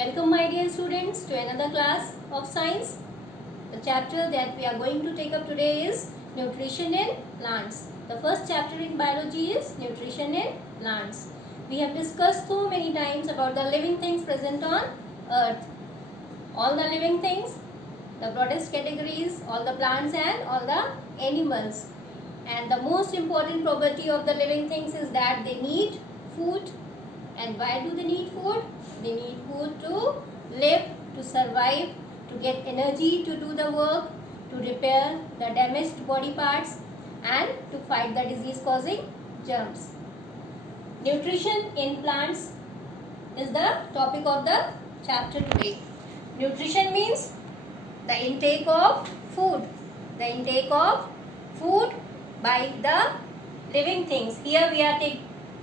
Welcome my dear students to another class of science. The chapter that we are going to take up today is nutrition in plants. The first chapter in biology is nutrition in plants. We have discussed so many times about the living things present on earth. All the living things, the broadest categories, all the plants and all the animals. And the most important property of the living things is that they need food. And why do they need food? They need food to live, to survive, to get energy to do the work, to repair the damaged body parts and to fight the disease causing germs. Nutrition in plants is the topic of the chapter today. Nutrition means the intake of food. The intake of food by the living things. Here we are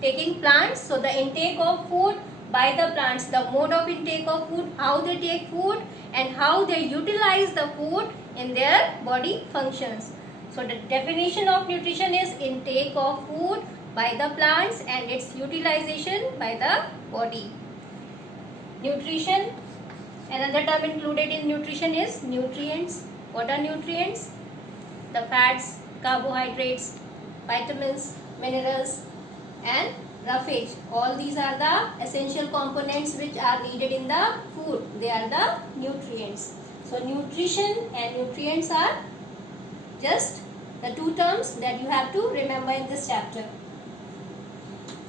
taking plants. So the intake of food by the plants, the mode of intake of food, how they take food and how they utilize the food in their body functions. So the definition of nutrition is intake of food by the plants and its utilization by the body. Nutrition, another term included in nutrition is nutrients. What are nutrients? The fats, carbohydrates, vitamins, minerals and roughage. All these are the essential components which are needed in the food. They are the nutrients. So nutrition and nutrients are just the two terms that you have to remember in this chapter.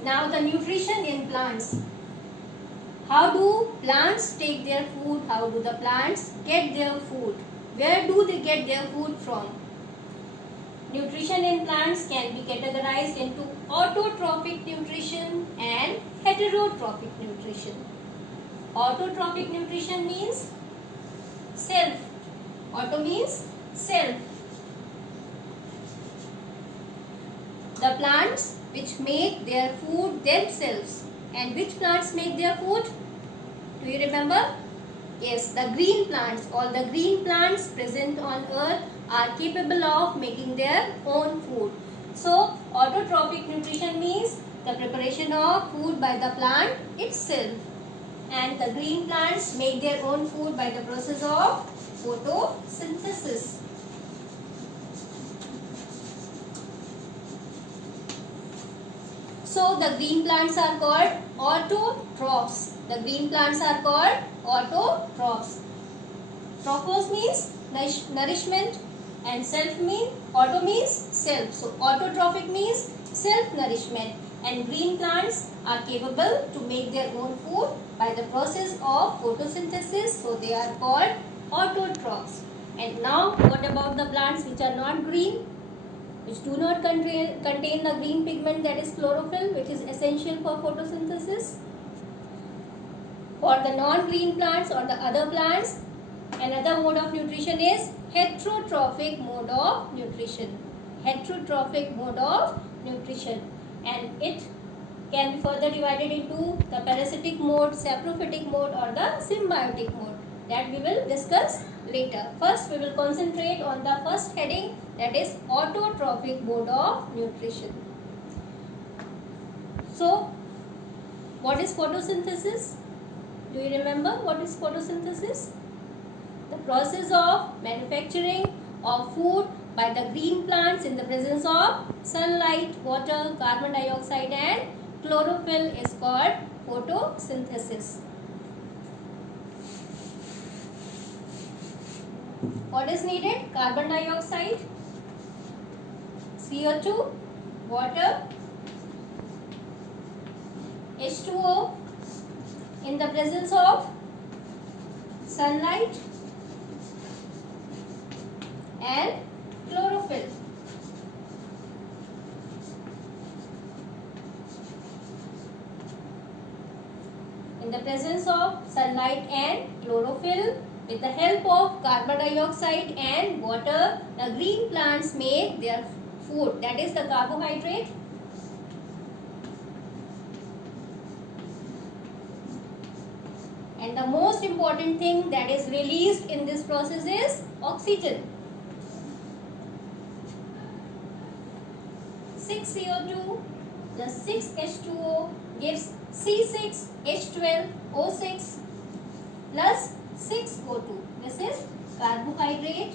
Now the nutrition in plants. How do plants take their food? How do the plants get their food? Where do they get their food from? Nutrition in plants can be categorized into autotrophic nutrition and heterotrophic nutrition. Autotrophic nutrition means self. Auto means self. The plants which make their food themselves. And which plants make their food? Do you remember? Yes, the green plants. All the green plants present on earth are capable of making their own food. So, autotrophic nutrition means the preparation of food by the plant itself. And the green plants make their own food by the process of photosynthesis. So, the green plants are called autotrophs. The green plants are called autotrophs. Trophos means nourishment and self means, auto means self. So, autotrophic means self-nourishment and green plants are capable to make their own food by the process of photosynthesis. So, they are called autotrophs. And now, what about the plants which are not green? Which do not contain the green pigment, that is chlorophyll, which is essential for photosynthesis. For the non-green plants or the other plants, another mode of nutrition is heterotrophic mode of nutrition. Heterotrophic mode of nutrition. And it can be further divided into the parasitic mode, saprophytic mode or the symbiotic mode. That we will discuss later. First, we will concentrate on the first heading, that is autotrophic mode of nutrition. So, what is photosynthesis? Do you remember what is photosynthesis? The process of manufacturing of food by the green plants in the presence of sunlight, water, carbon dioxide and chlorophyll is called photosynthesis. What is needed? Carbon dioxide, CO2, water, H2O in the presence of sunlight and chlorophyll. In the presence of sunlight and chlorophyll, with the help of carbon dioxide and water, the green plants make their food, that is the carbohydrate. And the most important thing that is released in this process is oxygen. 6 CO2 plus 6 H2O gives C6H12O6 plus 6O2. This is carbohydrate.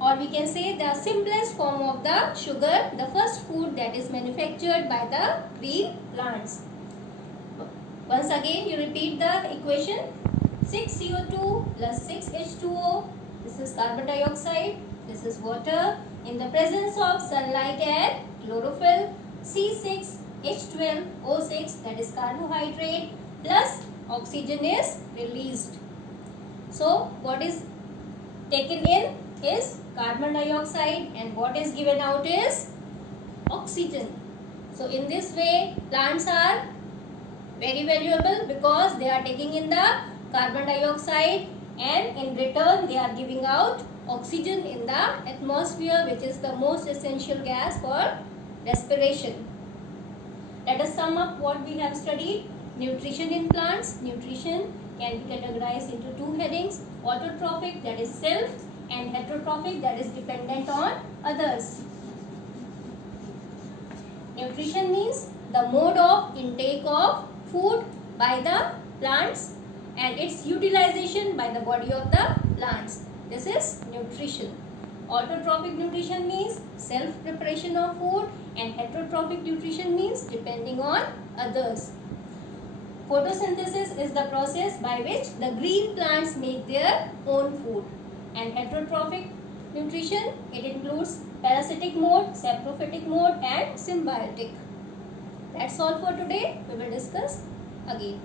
Or we can say the simplest form of the sugar, the first food that is manufactured by the green plants. Once again you repeat the equation. 6CO2 plus 6H2O. This is carbon dioxide. This is water. In the presence of sunlight and chlorophyll, C6H12O6, that is carbohydrate, plus oxygen is released. So what is taken in is carbon dioxide and what is given out is oxygen. So in this way plants are very valuable because they are taking in the carbon dioxide and in return they are giving out oxygen in the atmosphere, which is the most essential gas for respiration. Let us sum up what we have studied. Nutrition in plants. Nutrition can be categorized into two headings: autotrophic, that is self, and heterotrophic, that is dependent on others. Nutrition means the mode of intake of food by the plants and its utilization by the body of the plants. This is nutrition. Autotrophic nutrition means self preparation of food, and heterotrophic nutrition means depending on others. Photosynthesis is the process by which the green plants make their own food. And heterotrophic nutrition, it includes parasitic mode, saprophytic mode and symbiotic. That's all for today. We will discuss again.